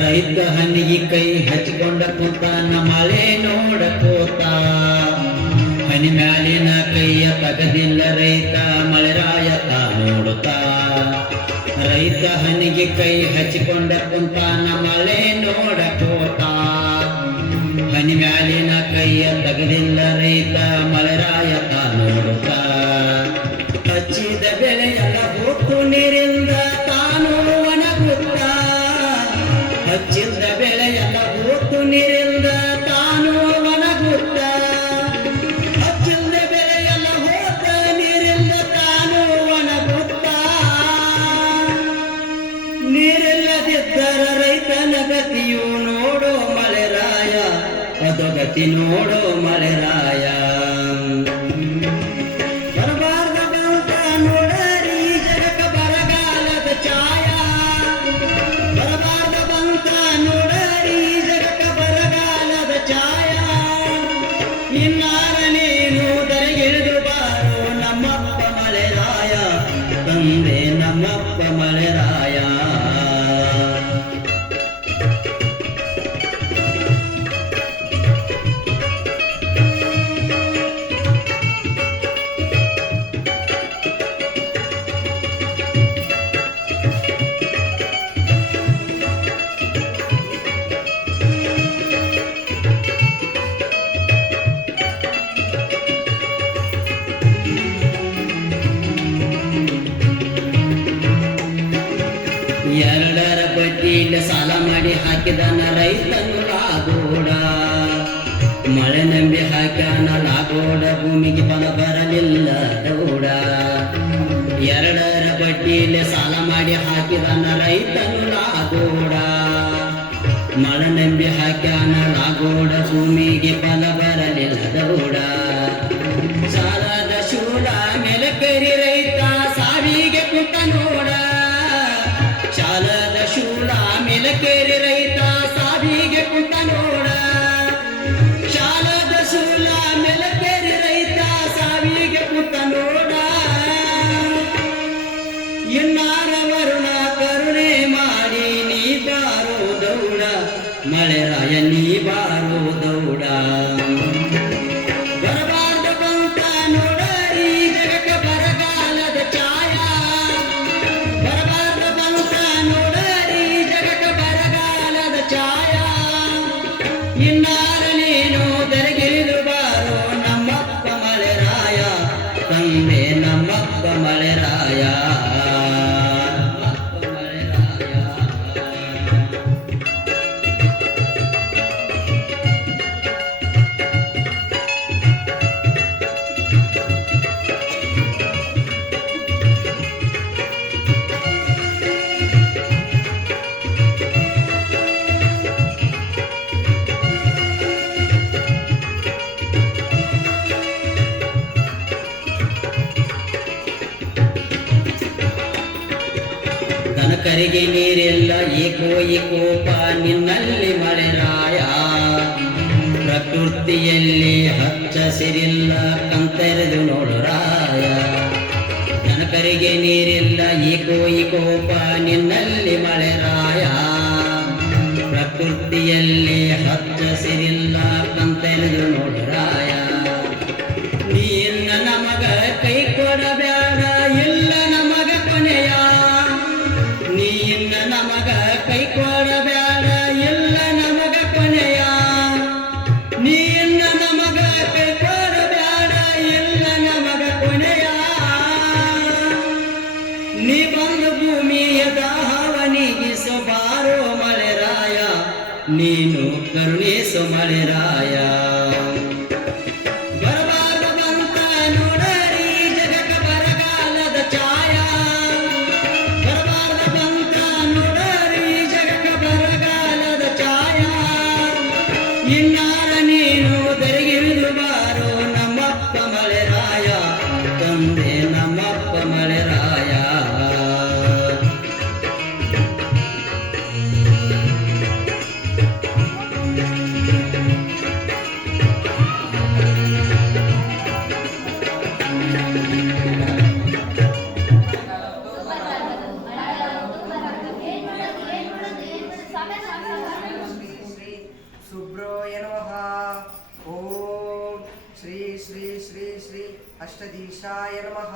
ರೈತ ಹನಿಗೆ ಕೈ ಹಚ್ಚಿಕೊಂಡ ಕೂತಾನ ಮಳೆ ನೋಡಕೋತ ಹನಿ ಮ್ಯಾಲಿನ ಕೈಯ ತಗದಿಲ್ಲ ರೈತ ಮಳೆರಾಯ ತಾ ನೋಡುತ್ತಾ ರೈತ ಹನಿಗೆ ಕೈ ಹಚ್ಚಿಕೊಂಡ ಕುಂತಾನ ಮಳೆ ನೋಡಕೋತ ಹನಿ ಮ್ಯಾಲಿನ ಕೈಯ ತಗದಿಲ್ಲ ರೈತ ಮಳೆರಾಯ ತಾ ನೋಡುತ್ತಾ ಹಚ್ಚಿದ ಬೆಳೆಯಲ್ಲ ಹೋಗ್ತು ನೀರಿಂದ ತಾನು ಒಣಗುತ್ತ ಹಚ್ಚಿದ ಬೆಳೆಯಲ್ಲ ಹೋಗ್ತು ನೀರಿಂದ ತಾನು ಒಣಗುತ್ತ ಹಚ್ಚಿದ ಬೆಳೆಯಲ್ಲ ಹೋದ ನೀರಿಂದ ತಾನು ಒಣಗುತ್ತ ನೀರಿಲ್ಲದಿದ್ದರ ರೈತನ ಗತಿಯು ನೋಡೋ ಮಳೆರಾಯ ಅದು ಗತಿ ನೋಡೋ ಮಳೆರಾಯ ತಂದೆ ನಮ್ಮಪ್ಪ ಮಳೆರಾಯ ಎರಡರ ಬಡ್ಡಿಯಿಂದ ಸಾಲ ಮಾಡಿ ಹಾಕಿದನ ರೈತನು ಲಾಗೋಡ ಮಳೆ ನಂಬಿ ಹಾಕ್ಯಾನ ಲಾಗೋಡ ಭೂಮಿಗೆ ಫಲ ಬರಲಿಲ್ಲ ದೌಡ ಎರಡರ ಬಡ್ಡಿಯಲ್ಲಿ ಸಾಲ ಮಾಡಿ ಹಾಕಿದನ ರೈತನು ಲಾಗೋಡ ಮಳೆ ನಂಬಿ ಹಾಕ್ಯಾನ ಲಾಗೋಡ ಭೂಮಿಗೆ ಫಲ ಬರಲಿಲ್ಲ ದೌಡ ಸಾಲದ ಶೂಲ ಮೇಲೆ ಕರಿ ರೈತ ಸಾವಿಗೆ ಕುಂತ ನೋಡ ಶಾಲದ ಶೂಲ ಮೆಲಕೇರಿ ರೈತ ಸಾವಿಗೆ ಕುಂತ ನೋಡ ಶಾಲದ ಶೂಲ ಮೆಲಕೇರಿ ರೈತ ಸಾವಿಗೆ ಕುಂತ ನೋಡ ಇನ್ನಾರ ವರುಣ ಕರುಣೆ ಮಾಡಿ ನೀ ಬಾರೋ ದೌಡ ಮಳೆರಾಯ ನೀ ಬಾರೋ ದೌಡ ಬರಬಾರ್ದ ಬಂತ ನೋಡರಿ ಜಗಕ್ಕ ಬರಗಾಲದ ಛಾಯ ಬರಬಾರ್ದ ಬಂತ ನೋಡರಿ ಜಗಕ್ಕ ಬರಗಾಲದ ಛಾಯ ಇನ್ನಾರ ನೀನು ದರಗಿಳಿದು ಬಾರೋ ನಮ್ಮಪ್ಪ ಮಳೆರಾಯ ತಂದೆ ನಮ್ಮಪ್ಪ ಮಳೆರಾಯ ದನಕರಿಗೆ ನೀರಿಲ್ಲ ಏಕೋ ಏಕೋಪ ನಿನ್ನಲ್ಲಿ ಮಳೆರಾಯ ಪ್ರಕೃತಿಯಲ್ಲಿ ಹಚ್ಚಸಿರಿಲ್ಲ ಕಂತೆರೆದು ನೋಡುರಾಯ ದನಕರಿಗೆ ನೀರಿಲ್ಲ ಏಕೋ ಏಕೋಪ ನಿನ್ನಲ್ಲಿ ಮಳೆರಾಯ ಪ್ರಕೃತಿಯಲ್ಲಿ ಹಚ್ಚಸಿರಿಲ್ಲ ಕಂತೆರೆದು ನೋಡುರಾಯ ನೀನ್ನ ನಮಗ ಕೈ ಕೊಡಬೇಡ ಇಲ್ಲ ನಮಗ ಕೊನೆಯ ನೀನ್ನ ನಮಗ ಕೈ ಕೊಡಬೇಡ ಇಲ್ಲ ನಮಗ ಕೊನೆಯ ನೀನ್ನ ನಮಗ ಕೈ ಕೊಡಬೇಡ ಇಲ್ಲ ನಮಗ ಕೊನೆಯ ನೀ ಬಂದು ಭೂಮಿಯ ದಾಹವನಿಗಿಸು ಬಾರೋ ಮಳೆರಾಯ ನೀನು ಕರುಣಿಸು ಮಳೆರಾಯ ಇನ್ನಾರ ನೀನು ದರಗಿಳಿದು ಬಾರೋ ನಮ್ಮಪ್ಪ ಮಳೆರಾಯ ತಂದೆ ನಮ್ಮಪ್ಪ ಮಳೆರಾಯ ಶ್ರೀ ಅಷ್ಟದೀಶಾಯ ನಮಃ.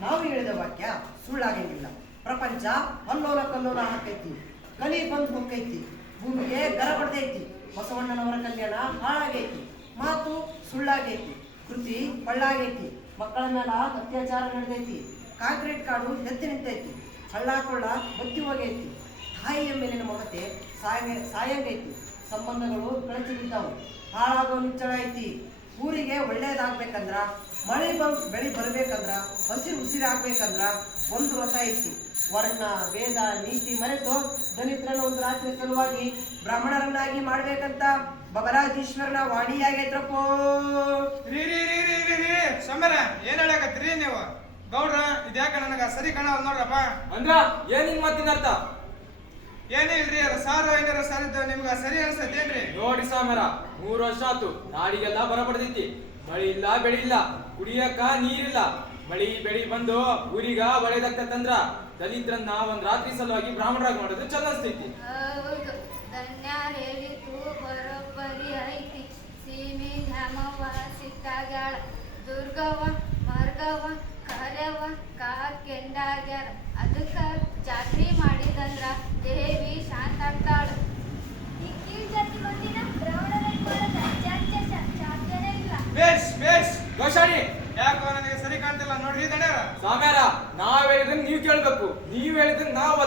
ನಾವು ಹೇಳಿದ ವಾಕ್ಯ ಸುಳ್ಳಾಗಂಗಿಲ್ಲ. ಪ್ರಪಂಚ ಅಲ್ಲೋಲ ಕಲ್ಲೋಲ ಹಾಕೈತಿ, ಕಲಿ ಬಂದು ಹೋಗೈತಿ, ಭೂಮಿಗೆ ಗರ ಬಡ್ದೈತಿ, ಬಸವಣ್ಣನವರ ಕಲ್ಯಾಣ ಹಾಳಾಗೈತಿ, ಮಾತು ಸುಳ್ಳಾಗೈತಿ, ಕೃತಿ ಬಳ್ಳಾಗೈತಿ, ಮಕ್ಕಳ ಮೇಲೆ ಅತ್ಯಾಚಾರ ನಡೆದೈತಿ, ಕಾಂಕ್ರೀಟ್ ಕಾಡು ಎತ್ತಿ ನಿಂತೈತಿ, ಹಳ್ಳ ಕೊಳ್ಳ ಬತ್ತಿ ಹೋಗೈತಿ, ತಾಯಿಯ ಮೇಲಿನ ಮಮತೆ ಸಾಯಂಗೈತಿ, ಸಂಬಂಧಗಳು ಕಳಚಿ ಬಿದ್ದಾವು, ಹಾಳಾಗೋ ನಿಚ್ಚಳ ಐತಿ. ಊರಿಗೆ ಒಳ್ಳೇದಾಗ್ಬೇಕಂದ್ರ, ಮಳೆ ಬೆಳಿ ಬರ್ಬೇಕಂದ್ರ, ಹಸಿರು ಉಸಿರಾಗ್ಬೇಕಂದ್ರ ಒಂದು ವ್ರತ ಐತಿ. ವರ್ಣ ವೇದ ನೀತಿ ಮರೆತು ದಲಿತರನ್ನು ಒಂದು ರಾತ್ರಿ ಸಲುವಾಗಿ ಬ್ರಾಹ್ಮಣರನ್ನಾಗಿ ಮಾಡ್ಬೇಕಂತ ಬಬಲಾದೀಶ್ವರನ ವಾಣಿಯಾಗೈತ್ರಪ್ಪೋ. ಸಮರ ಏನ್ ಹೇಳಕತ್ತೀರಿ ನೀವು ಗೌಡ್ರ? ಇದ್ಯಾಕ ನನಗ ಸರಿ ಕಾಣಲ್ಲ ನೋಡ್ರಪ್ಪ. ಅಂದ್ರ ಏನ್ ನಿನ್ ಮಾತಿನ ಅರ್ಥ? ಏನೇ ಇಲ್ರಿ ಸಾರು ಐನೂರ ಸಾರಿದ್ದು ನಿಮ್ಗ ಸರಿ ಅನ್ಸತ್ತೇನ್ರಿ? ನೋಡಿ ಸಾಮರ, 3 ವರ್ಷ ಆತು, ನಾಡಿಗೆಲ್ಲ ಬರಪಡ್ತೈತಿ, ಮಳಿ ಇಲ್ಲ ಬೆಳಿ ಇಲ್ಲ, ಕುಡಿಯಕ ನೀರಿಲ್ಲ. ಮಳಿ ಬೆಳಿ ಬಂದು ಊರಿಗ ಒಳ್ಳೇದಾಗ್ತಂದ್ರ ದಲಿತರನ್ನ ಒಂದ್ ರಾತ್ರಿ ಸಲುವಾಗಿ ಬ್ರಾಹ್ಮಣರಾಗಿ ಮಾಡೋದು ಚಲೋ ಅನ್ಸ್ತೈತಿ. ಹೌದು, ಧನ್ಯಾರೇಳಿತು